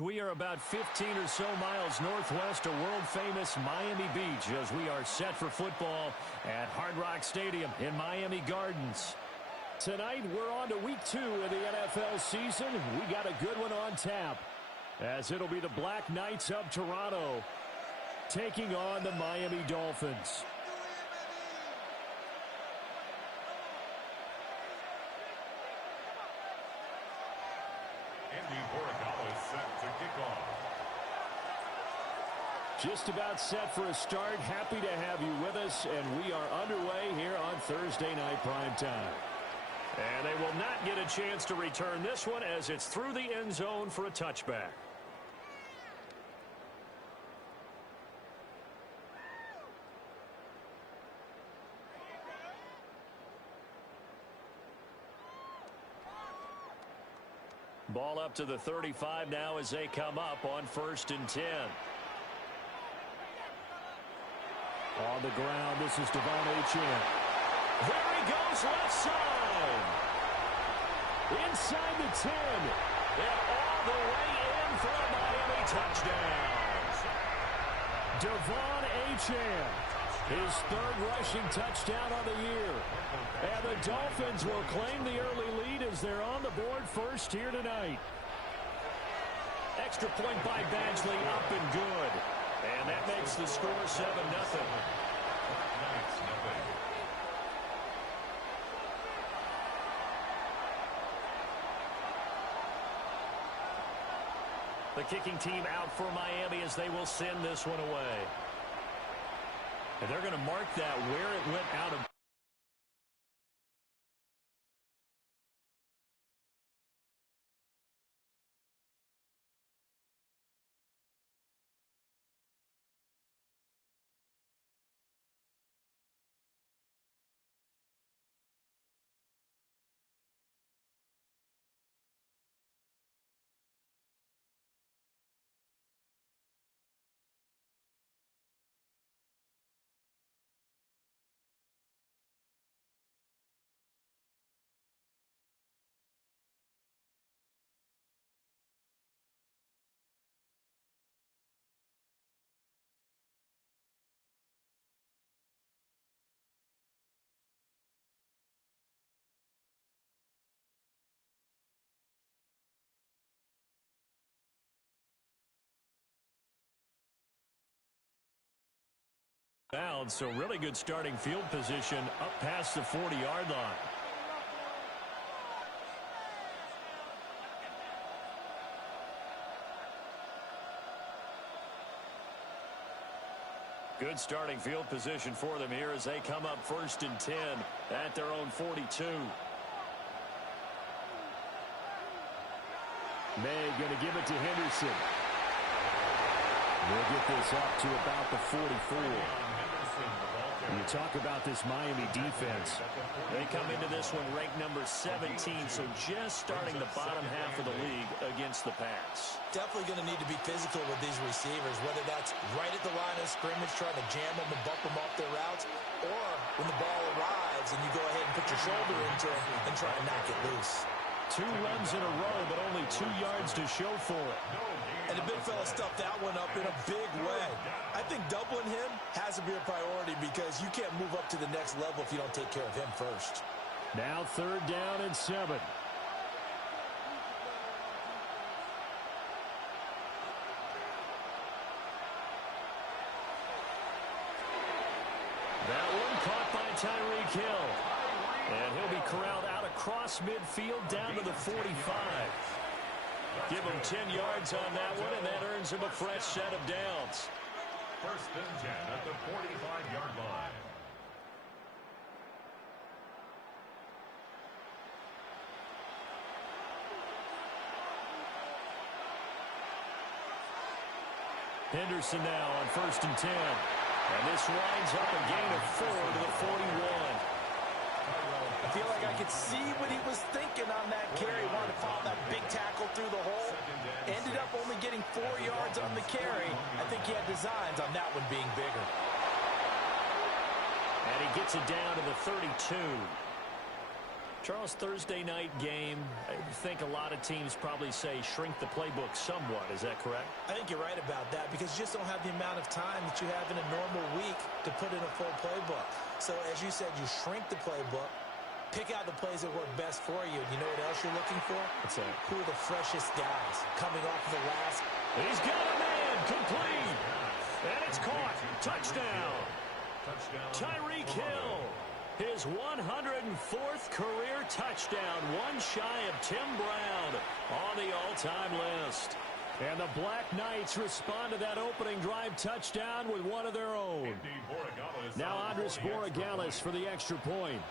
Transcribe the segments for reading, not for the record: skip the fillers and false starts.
We are about 15 or so miles northwest of world-famous Miami Beach as we are set for football at Hard Rock Stadium in Miami Gardens. Tonight, we're on to week 2 of the NFL season. We got a good one on tap, as it'll be the Black Knights of Toronto taking on the Miami Dolphins. Andy Boricala is set to kick off. Just about set for a start. Happy to have you with us, and we are underway here on Thursday Night Primetime. And they will not get a chance to return this one as it's through the end zone for a touchback. Ball up to the 35 now as they come up on 1st and 10. On the ground, this is Devon Achane. There he goes, left side. Inside the 10. And all the way in for a Miami touchdown. Devon Achane, his 3rd rushing touchdown on the year. And the Dolphins will claim the early lead as they're on the board first here tonight. Extra point by Badgley, up and good. And that makes the score 7-0. The kicking team out for Miami as they will send this one away. And they're going to mark that where it went out of. Down, so really good starting field position up past the 40-yard line. Good starting field position for them here as they come up 1st and 10 at their own 42. May going to give it to Henderson. We'll get this up to about the 44. You talk about this Miami defense. They come into this one ranked number 17, so just starting the bottom half of the league against the pass. Definitely going to need to be physical with these receivers, whether that's right at the line of scrimmage trying to jam them and bump them off their routes, or when the ball arrives and you go ahead and put your shoulder into it and try to knock it loose. 2 runs in a row, but only 2 yards to show for it. And the big fella stuffed that one up in a big way. I think doubling him has to be a priority because you can't move up to the next level if you don't take care of him first. Now 3rd down and 7. That one caught by Tyreek Hill. And he'll be corralled out across midfield down to the 45. Give him 10 yards on that one, and that earns him a fresh set of downs. 1st and 10 at the 45-yard line. Henderson now on 1st and 10. And this winds up a gain of 4 to the 41. I feel like I could see what he was thinking on that carry. Wanted to follow that big tackle through the hole. Ended up only getting 4 yards on the carry. I think he had designs on that one being bigger. And he gets it down to the 32. Charles, Thursday night game, I think a lot of teams probably say shrink the playbook somewhat. Is that correct? I think you're right about that because you just don't have the amount of time that you have in a normal week to put in a full playbook. So as you said, you shrink the playbook, pick out the plays that work best for you. You know what else you're looking for? What's that? Who are the freshest guys coming off of the last? He's got a man, complete. And it's caught. Touchdown. Tyreek Hill. His 104th career touchdown, one shy of Tim Brown on the all-time list. And the Black Knights respond to that opening drive touchdown with one of their own. Now Andres Borregales for the extra point.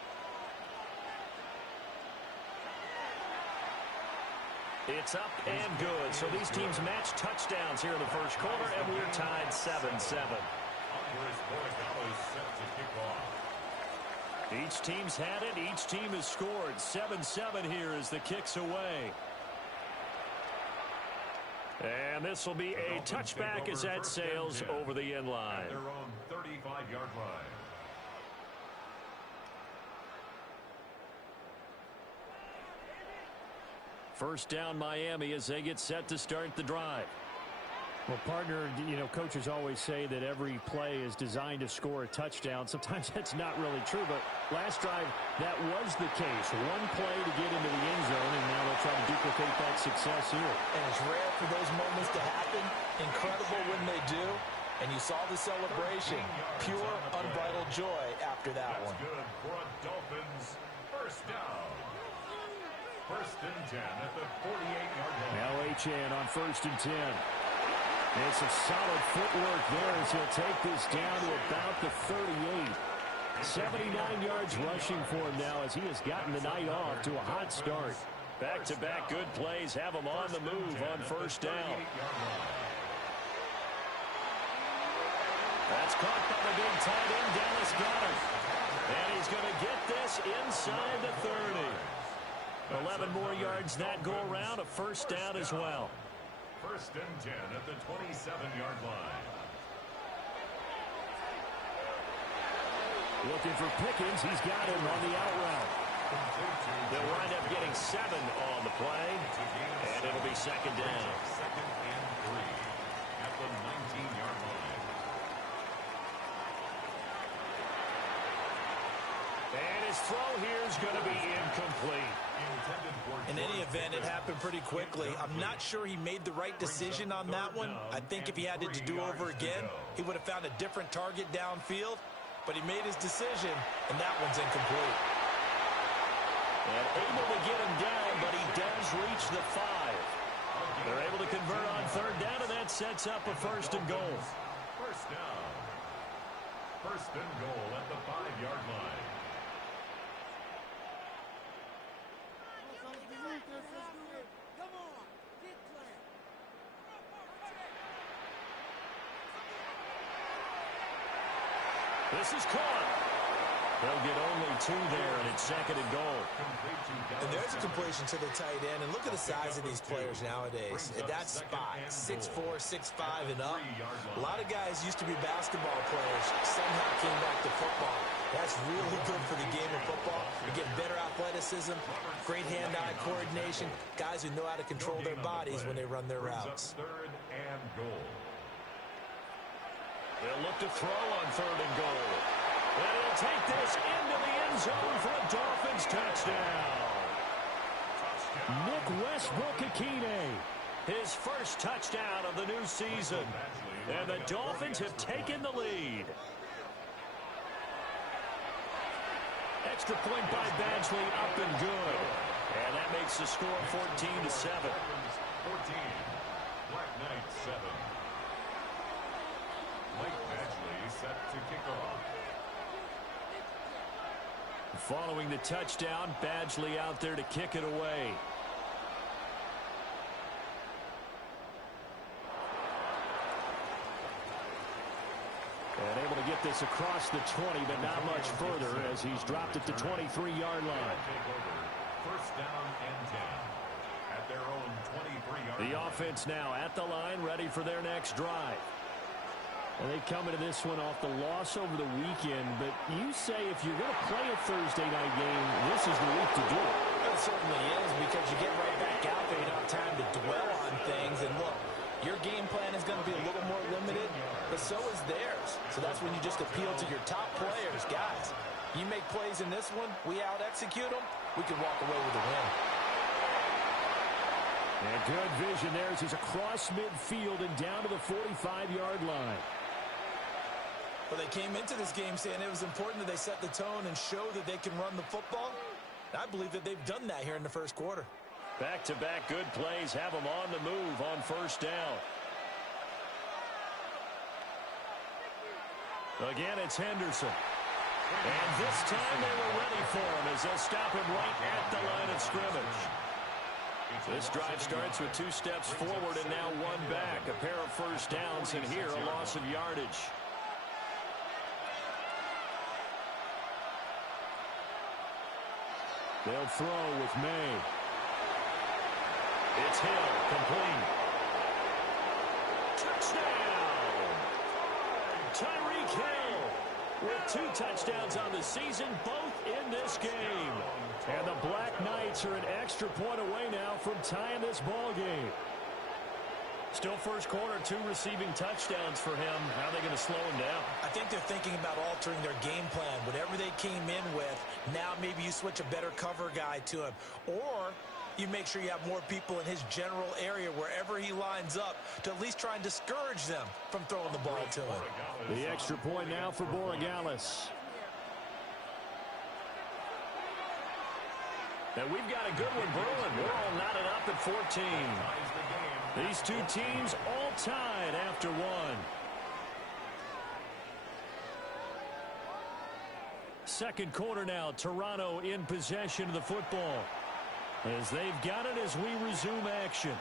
It's up and good. So these teams match touchdowns here in the first quarter, and we're tied 7-7. Each team's had it. Each team has scored. 7-7 here as the kick's away. And this will be a touchback as that sails over the end line. Their own 35-yard line. First down Miami as they get set to start the drive. Well, partner, you know, coaches always say that every play is designed to score a touchdown. Sometimes that's not really true, but last drive, that was the case. One play to get into the end zone, and now they'll try to duplicate that success here. And it's rare for those moments to happen. Incredible when they do. And you saw the celebration. Pure, unbridled joy after that one. That's good for a Dolphins first down. First and 10 at the 48-yard line. Now Achane on first and 10. It's a solid footwork there as he'll take this down to about the 38. 79 yards rushing for him now as he has gotten the night off to a hot start. Back-to-back good plays have him on the move on first down. That's caught by the big tight end, Dallas Goedert. And he's going to get this inside the 30. 11 more yards that go around, a first down as well. First and 10 at the 27-yard line. Looking for Pickens. He's got him on the out route. They'll wind up getting 7 on the play, and it'll be second down. Second and 3 at the 19-yard line. And his throw here is going to be incomplete. In any event, it happened pretty quickly. I'm not sure he made the right decision on that one. I think if he had it to do over again, he would have found a different target downfield. But he made his decision, and that one's incomplete. And able to get him down, but he does reach the 5. They're able to convert on third down, and that sets up a first and goal. First down. First and goal at the 5-yard line. This is caught. They'll get only 2 there, and it's second and goal. And there's a completion to the tight end. And look at the size of these players nowadays. At that spot, 6'4", 6'5", and up. A lot of guys used to be basketball players, somehow came back to football. That's really good for the game of football. You're getting better athleticism, great hand-eye coordination, guys who know how to control their bodies when they run their routes. Third and goal. They'll look to throw on third and goal. And he'll take this into the end zone for a Dolphins touchdown. Nick Westbrook-Ikhine. His first touchdown of the new season. And the Dolphins have taken the lead. Extra point by Badgley, up and good. And that makes the score 14-7. 14. Black Knights 7. Mike Badgley set to kick off. Following the touchdown, Badgley out there to kick it away. And able to get this across the 20, but not much further as he's dropped it to 23-yard line. First down and 10 at their own 23-yard line. The offense now at the line, ready for their next drive. And they come into this one off the loss over the weekend. But you say if you're going to play a Thursday night game, this is the week to do it. It certainly is, because you get right back out there. You don't have time to dwell on things. And look, your game plan is going to be a little more limited, but so is theirs. So that's when you just appeal to your top players. Guys, you make plays in this one, we out-execute them, we can walk away with a win. And good vision there as he's across midfield and down to the 45-yard line. Well, they came into this game saying it was important that they set the tone and show that they can run the football. I believe that they've done that here in the first quarter. Back-to-back good plays have them on the move on first down. Again, it's Henderson. And this time they were ready for him as they'll stop him right at the line of scrimmage. This drive starts with 2 steps forward and now 1 back. A pair of first downs, and here a loss of yardage. They'll throw with May. It's Hill, complete. Touchdown! Tyreek Hill with 2 touchdowns on the season, both in this game. And the Black Knights are an extra point away now from tying this ball game. Still first quarter, 2 receiving touchdowns for him. How are they going to slow him down? I think they're thinking about altering their game plan. Whatever they came in with, now maybe you switch a better cover guy to him. Or you make sure you have more people in his general area wherever he lines up to at least try and discourage them from throwing the ball to him. The extra point now for Borregales. And we've got a good one brewing. We're all knotted up at 14. These 2 teams all tied after 1. Second quarter now, Toronto in possession of the football as they've got it as we resume action.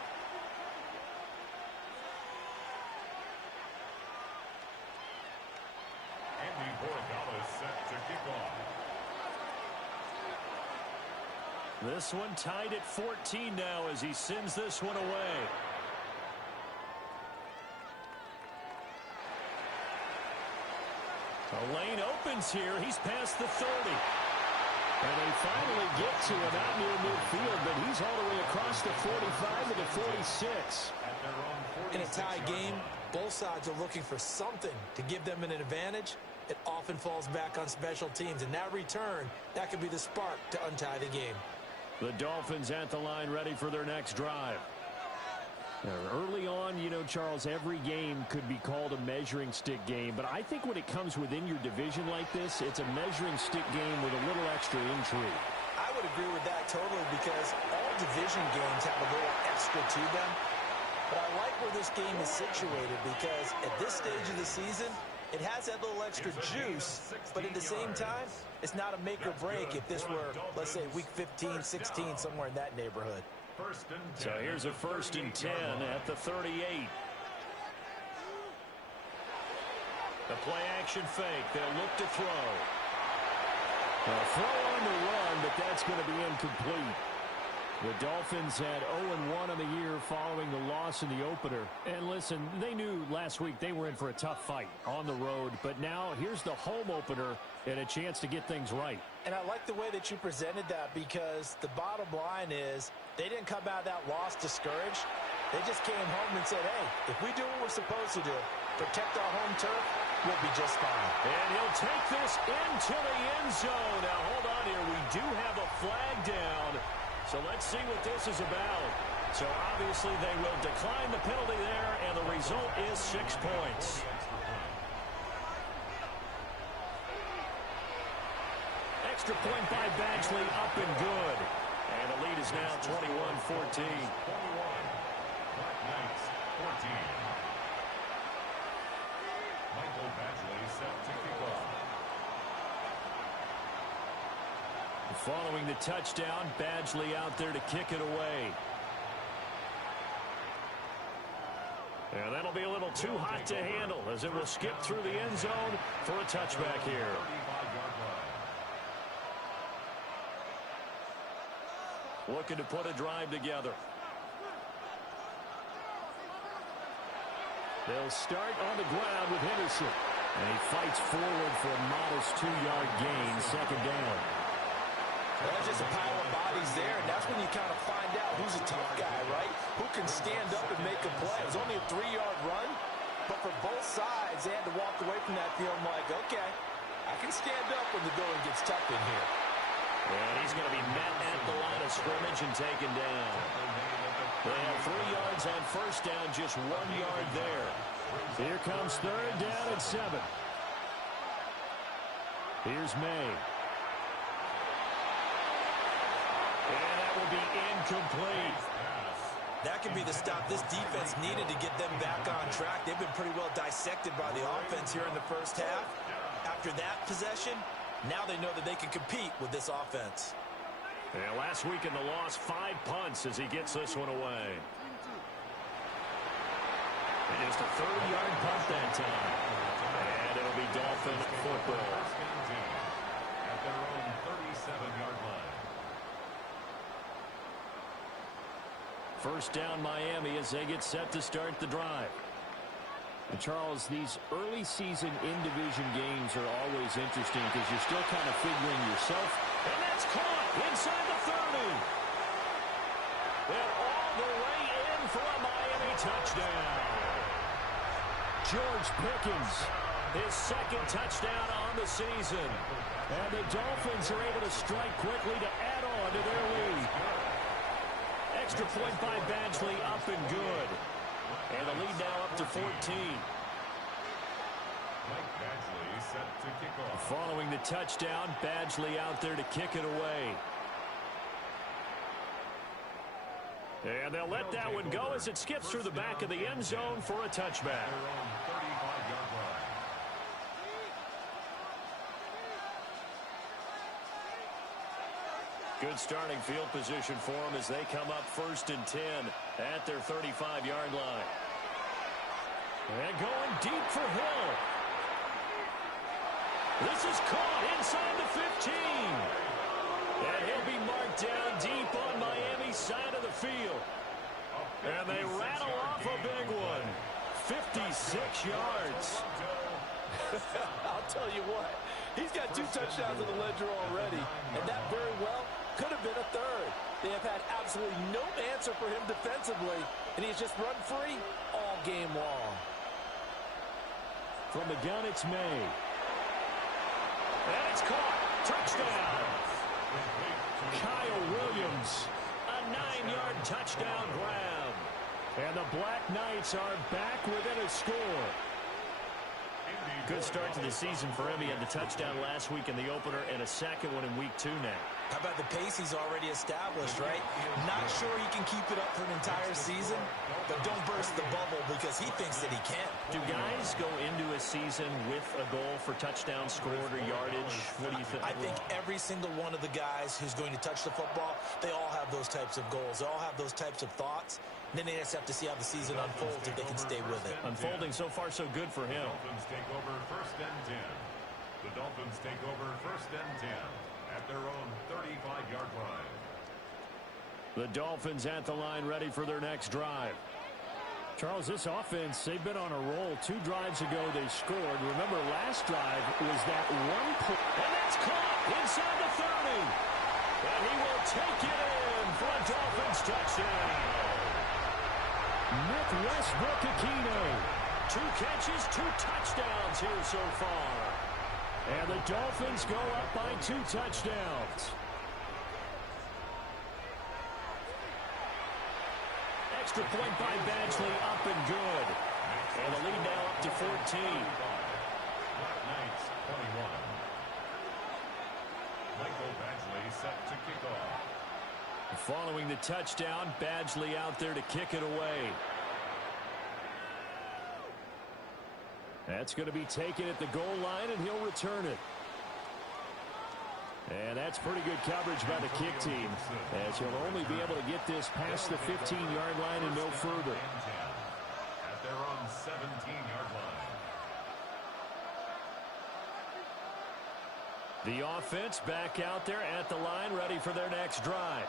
Andy Borregales set to kick off. This one tied at 14 now as he sends this one away. The lane opens here. He's past the 30. And they finally get to him out near midfield, but he's all the way across the 45 to the 46. In a tie game, both sides are looking for something to give them an advantage. It often falls back on special teams, and that return, that could be the spark to untie the game. The Dolphins at the line ready for their next drive. Early on, you know, Charles, every game could be called a measuring stick game, but I think when it comes within your division like this, it's a measuring stick game with a little extra intrigue. I would agree with that totally, because all division games have a little extra to them. But I like where this game is situated, because at this stage of the season, it has that little extra juice, but at the same time, it's not a make or break if this were, let's say, week 15, 16, somewhere in that neighborhood. So here's a 1st and 10 at the 38. The play action fake. They'll look to throw. A throw on the run, but that's going to be incomplete. The Dolphins had 0-1 on the year following the loss in the opener. And listen, they knew last week they were in for a tough fight on the road. But now here's the home opener and a chance to get things right. And I like the way that you presented that, because the bottom line is they didn't come out of that loss discouraged. They just came home and said, hey, if we do what we're supposed to do, protect our home turf, we'll be just fine. And he'll take this into the end zone. Now, hold on here. We do have a flag down. So let's see what this is about. So obviously they will decline the penalty there, and the result is 6 points. Extra point by Badgley, up and good. And the lead is now 21-14. 21. Black Knights, 14. Michael Badgley set to kick off. Following the touchdown, Badgley out there to kick it away. And that'll be a little too hot to handle as it will skip through the end zone for a touchback here. 35-yard line. Looking to put a drive together. They'll start on the ground with Henderson. And he fights forward for a modest 2-yard gain, second down. Well, that's just a pile of bodies there, and that's when you kind of find out who's a tough guy, right? Who can stand up and make a play. It was only a 3-yard run, but for both sides, they had to walk away from that feeling like, okay, I can stand up when the going gets tough in here. And he's going to be met at the line of scrimmage and taken down. They have 3 yards on first down, just 1 yard there. Here comes third down and 7. Here's May. And that will be incomplete. That could be the stop this defense needed to get them back on track. They've been pretty well dissected by the offense here in the first half. After that possession, now they know that they can compete with this offense. And last week in the loss, 5 punts as he gets this one away. And just a 30-yard punt that time. And it'll be Dolphin football. At their own 37-yard line. First down Miami as they get set to start the drive. And Charles, these early season in-division games are always interesting because you're still kind of figuring yourself. And that's caught inside the 30. And all the way in for a Miami touchdown. George Pickens, his second touchdown on the season. And the Dolphins are able to strike quickly to add on to their lead. Extra point by Badgley, up and good. And the lead now up to 14. Mike Badgley set to kick off. Following the touchdown, Badgley out there to kick it away. And they'll let that one go as it skips through the back of the end zone for a touchback. Their own 35-yard line. Good starting field position for them as they come up 1st and 10 at their 35-yard line. And going deep for Hill. This is caught inside the 15. And he'll be marked down deep on Miami's side of the field. And they rattle off a big one. 56 yards. I'll tell you what, he's got 2 touchdowns in the ledger already, and that very well could have been a third. They have had absolutely no answer for him defensively, and he's just run free all game long. From the gun, it's May. And it's caught. Touchdown. Kyle Williams, a 9-yard touchdown grab. And the Black Knights are back within a score. Good start to the season for him. He had the touchdown last week in the opener and a second one in week 2 now. How about the pace he's already established, right? Not sure he can keep it up for an entire season, but don't burst the bubble because he thinks that he can. Do guys go into a season with a goal for touchdown scored or yardage? What do you think? I think every single one of the guys who's going to touch the football, they all have those types of goals. They all have those types of thoughts. Then they just have to see how the season unfolds if they can stay with it. Unfolding so far so good for him. Dolphins take over 1st and 10. The Dolphins take over 1st and 10 at their own 35-yard line. The Dolphins at the line ready for their next drive. Charles, this offense, they've been on a roll. 2 drives ago they scored. Remember, last drive was that one play. And that's caught inside the 30. And he will take it in for a Dolphins touchdown. Nick Westbrook-Aquino. 2 catches, 2 touchdowns here so far. And the Dolphins go up by 2 touchdowns. Extra point by Badgley, up and good. And the lead now up to 14. Black Knights 21. Michael Badgley set to kick off. Following the touchdown, Badgley out there to kick it away. That's going to be taken at the goal line, and he'll return it. And that's pretty good coverage by the kick team, as he'll only be able to get this past the 15-yard line and no further. At their own 17-yard line. The offense back out there at the line, ready for their next drive.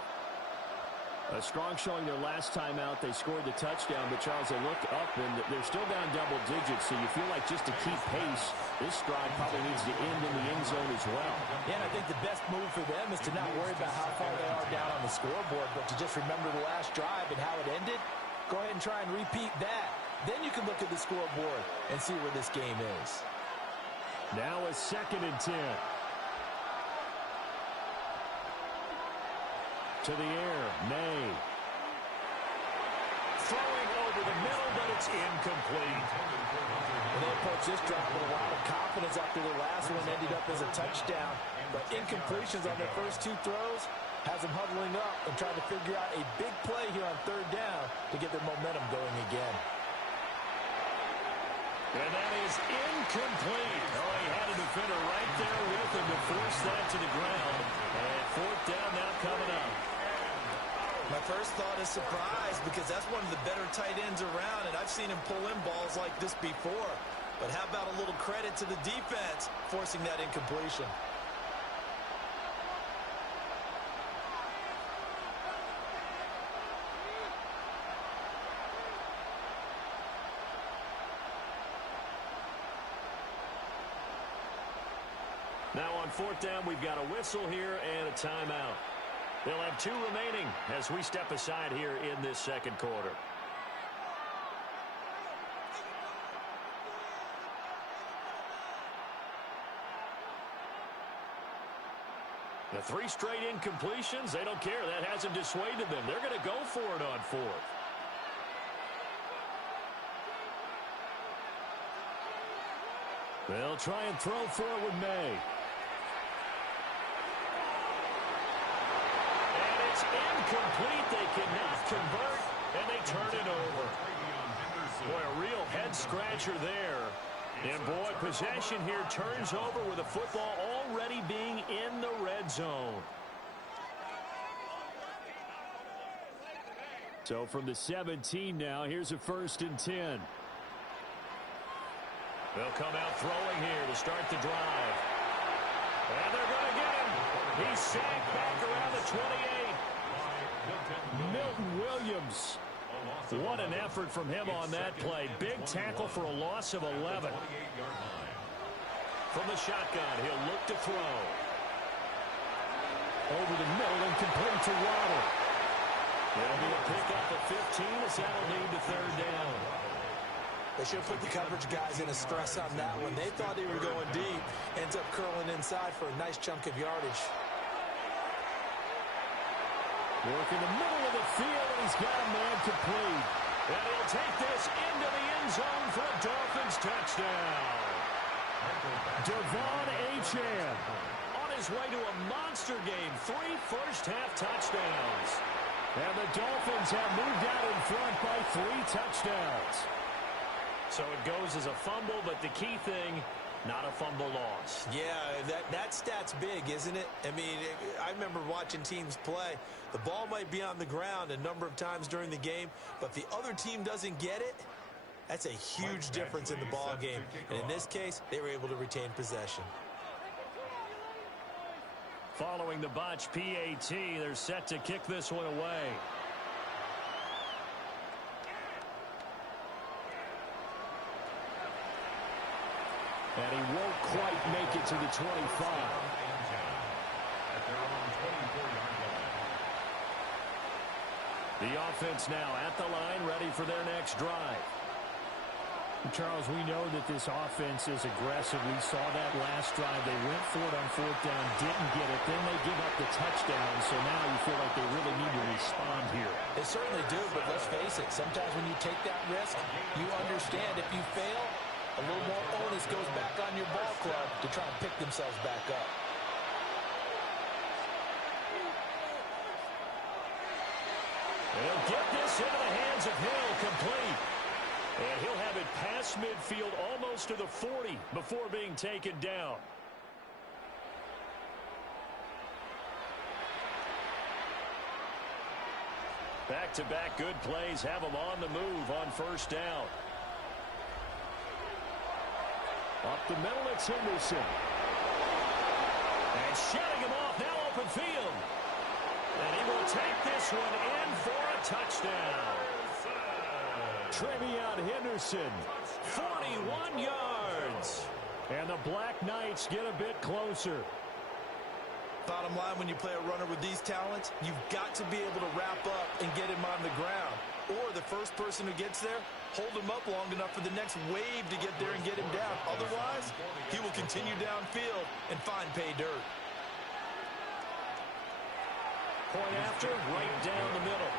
A strong showing their last time out. They scored the touchdown, but Charles, they look up, and they're still down double digits, so you feel like just to keep pace, this drive probably needs to end in the end zone as well. Yeah, and I think the best move for them is to not worry about how far they are down on the scoreboard, but to just remember the last drive and how it ended. Go ahead and try and repeat that. Then you can look at the scoreboard and see where this game is. Now a 2nd and 10. To the air, May. Throwing over the middle, but it's incomplete. And they approach this drive with a lot of confidence after their last one ended up as a touchdown. But incompletions on their first 2 throws has them huddling up and trying to figure out a big play here on 3rd down to get their momentum going again. And that is incomplete. Oh, he had a defender right there with him to force that to the ground. And 4th down now coming up. My first thought is surprise, because that's one of the better tight ends around, and I've seen him pull in balls like this before. But how about a little credit to the defense forcing that incompletion? Now on 4th down, we've got a whistle here and a timeout. They'll have 2 remaining as we step aside here in this 2nd quarter. The 3 straight incompletions, they don't care. That hasn't dissuaded them. They're going to go for it on 4th. They'll try and throw for it with May. Incomplete. They cannot convert, and they turn it over. Boy, a real head-scratcher there. And, boy, possession here turns over with the football already being in the red zone. So from the 17 now, here's a 1st and 10. They'll come out throwing here to start the drive. And they're going to get him. He's sacked back around the 28. Milton Williams. What an effort from him on that play. Big tackle for a loss of 11. From the shotgun, he'll look to throw. Over the middle and complete to Waddle. It'll be a pickup at 15 as that'll lead to 3rd down. They should have put the coverage guys in a stress on that one. They thought they were going deep. Ends up curling inside for a nice chunk of yardage. Work in the middle of the field, and he's got a man complete. And he'll take this into the end zone for a Dolphins touchdown. Devon Achane on his way to a monster game. 3 first-half touchdowns. And the Dolphins have moved out in front by 3 touchdowns. So it goes as a fumble, but the key thing, not a fumble loss. Yeah, that stat's big, isn't it? I mean, I remember watching teams play. The ball might be on the ground a number of times during the game, but if the other team doesn't get it, that's a huge difference in the ball game. And in this case, they were able to retain possession. Following the botch PAT, they're set to kick this one away. And he won't quite make it to the 25. The offense now at the line, ready for their next drive. Charles, we know that this offense is aggressive. We saw that last drive. They went for it on 4th down, didn't get it. Then they give up the touchdown. So now you feel like they really need to respond here. They certainly do, but let's face it. Sometimes when you take that risk, you understand if you fail, a little more onus goes back on your ball club to try and pick themselves back up. He'll get this into the hands of Hill, complete. And he'll have it past midfield almost to the 40 before being taken down. Back-to-back good plays have him on the move on 1st down. Up the middle, it's Henderson. And shutting him off, now open field. And he will take this one in for a touchdown. TreVeyon Henderson, 41 yards. And the Black Knights get a bit closer. Bottom line, when you play a runner with these talents, you've got to be able to wrap up and get him on the ground. Or the first person who gets there, hold him up long enough for the next wave to get there and get him down. Otherwise, he will continue downfield and find pay dirt. Point after, right down the middle.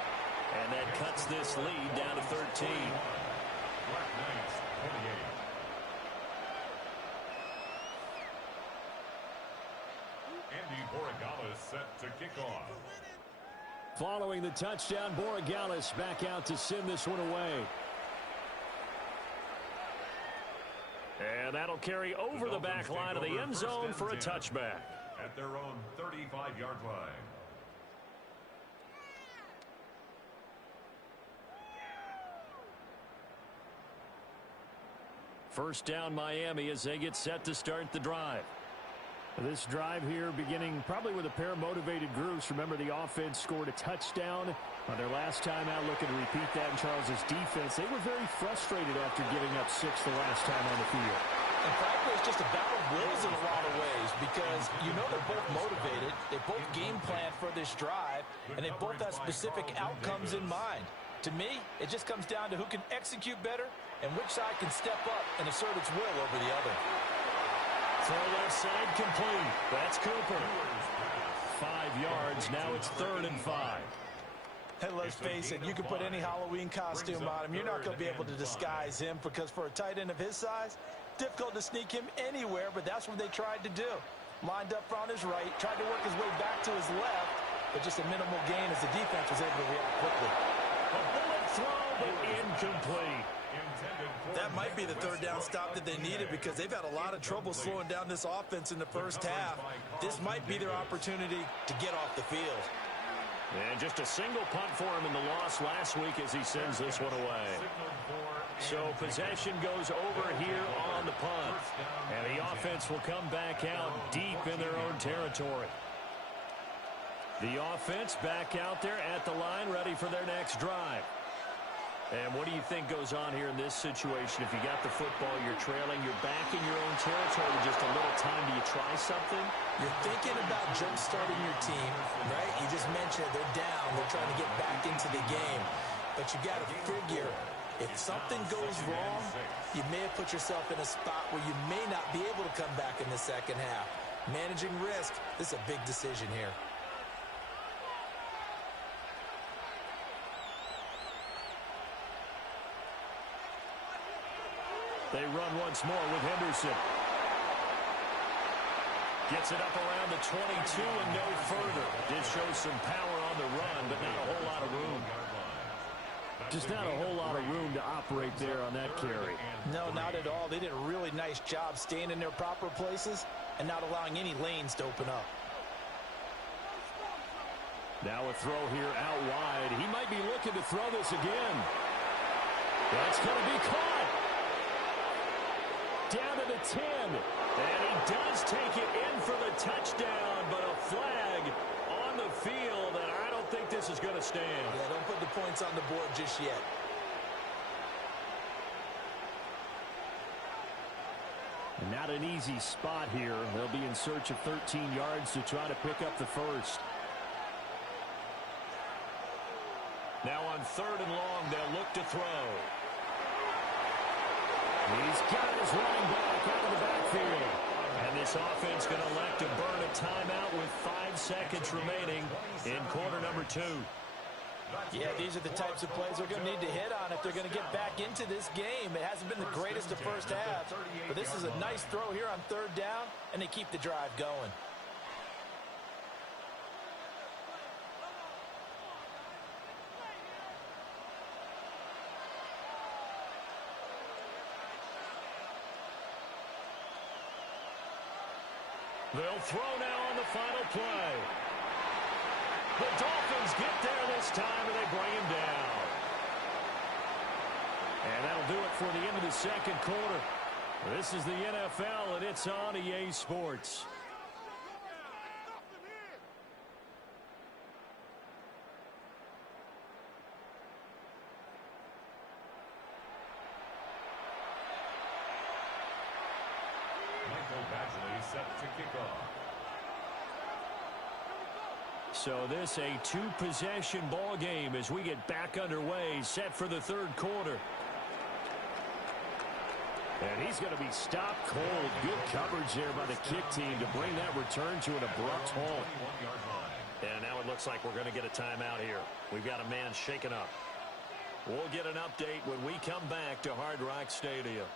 And that cuts this lead down to 13. Black Knights, 28. Andy Borregales set to kick off. Following the touchdown, Borregales back out to send this one away. And that'll carry over the back line of the end zone for a touchback. At their own 35-yard line. First down Miami as they get set to start the drive. This drive here beginning probably with a pair of motivated groups. Remember, the offense scored a touchdown on their last time out, looking to repeat that in Charles's defense. They were very frustrated after giving up 6 the last time on the field. And frankly, it's just a battle of wills in a lot of ways because you know they're both motivated. They both game plan for this drive, and they both have specific outcomes in mind. To me, it just comes down to who can execute better and which side can step up and assert its will over the other. Throw left side complete. That's Cooper. 5 yards. Now it's 3rd and 5. Hey, let's face it, you can put any Halloween costume on him. You're not going to be able to disguise him because for a tight end of his size, difficult to sneak him anywhere, but that's what they tried to do. Lined up on his right, tried to work his way back to his left, but just a minimal gain as the defense was able to react quickly. A bullet throw, but incomplete. That might be the 3rd down stop that they needed because they've had a lot of trouble slowing down this offense in the first half. This might be their opportunity to get off the field. And just a single punt for him in the loss last week as he sends this one away. So possession goes over here on the punt. And the offense will come back out deep in their own territory. The offense back out there at the line, ready for their next drive. And what do you think goes on here in this situation? If you got the football, you're trailing, you're back in your own territory with just a little time. Do you try something? You're thinking about jump-starting your team, right? You just mentioned they're down. They're trying to get back into the game. But you got to figure, if something goes wrong, you may have put yourself in a spot where you may not be able to come back in the second half. Managing risk, this is a big decision here. They run once more with Henderson. Gets it up around the 22 and no further. Did show some power on the run, but not a whole lot of room. Just not a whole lot of room to operate there on that carry. No, not at all. They did a really nice job staying in their proper places and not allowing any lanes to open up. Now a throw here out wide. He might be looking to throw this again. That's going to be caught. Down to the 10. And he does take it in for the touchdown, but a flag on the field, and I don't think this is going to stand. Yeah, don't put the points on the board just yet. And not an easy spot here. They'll be in search of 13 yards to try to pick up the first. Now on 3rd and long, they'll look to throw. He's got his running back out of the backfield. And this offense going to elect to burn a timeout with 5 seconds remaining in quarter number 2. Yeah, these are the types of plays they're going to need to hit on if they're going to get back into this game. It hasn't been the greatest of first halves, but this is a nice throw here on 3rd down, and they keep the drive going. They'll throw now on the final play. The Dolphins get there this time, and they bring him down. And that'll do it for the end of the second quarter. This is the NFL, and it's on EA Sports. So this a two-possession ball game as we get back underway, set for the third quarter. And he's going to be stopped cold. Good coverage there by the kick team to bring that return to an abrupt halt. And now it looks like we're going to get a timeout here. We've got a man shaken up. We'll get an update when we come back to Hard Rock Stadium.